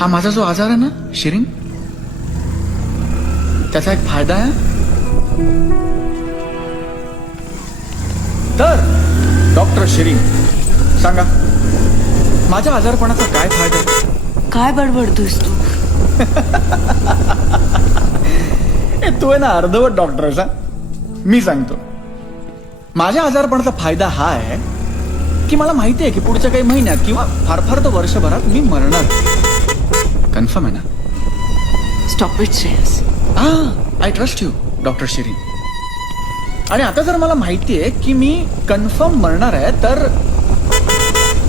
हा माझा जो आजार आहे ना शिरीन, त्याचा एक फायदा आहे. तर डॉक्टर शिरीन सांगा, माझ्या आजारपणाचा काय फायदा आहे? काय बडबडतोयस तू? तू आहे ना अर्धवट डॉक्टर असा. मी सांगतो, माझ्या आजारपणाचा फायदा हा आहे की मला माहिती आहे की पुढच्या काही महिन्यात किंवा फार फार तर वर्षभरात मी मरणार. कन्फर्म आहे ना? Stop it Shreyas. I trust you doctor Shirin. आणि आता जर मला माहिती आहे की मी कन्फर्म मरणार आहे,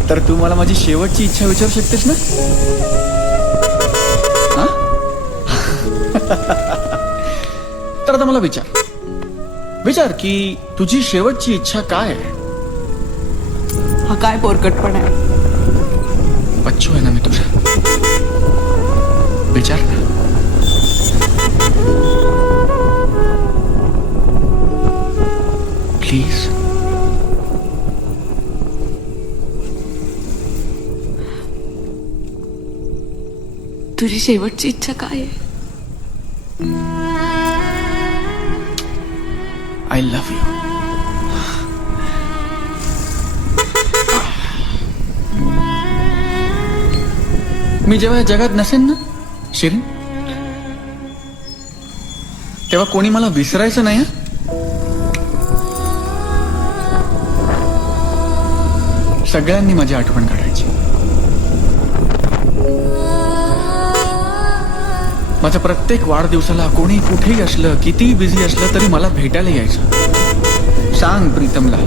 तर तू मला माझी शेवटची इच्छा विचारू शकतेस ना? हा? तर आता मला विचार की तुझी शेवटची इच्छा काय आहे? हा काय पोरकटपण आहे? बच्चू आहे ना मी तुझा. विचार ना. प्लीज. तुझी शेवटची इच्छा काय आहे? I love you. मी जेव्हा या जगात नसेन ना शिरीन, तेव्हा कोणी मला विसरायचं नाही. सगळ्यांनी माझी आठवण काढायची. माझ्या प्रत्येक वाढदिवसाला कोणी कुठेही असलं, कितीही बिझी असलं तरी मला भेटायला यायचं. सांग प्रीतमला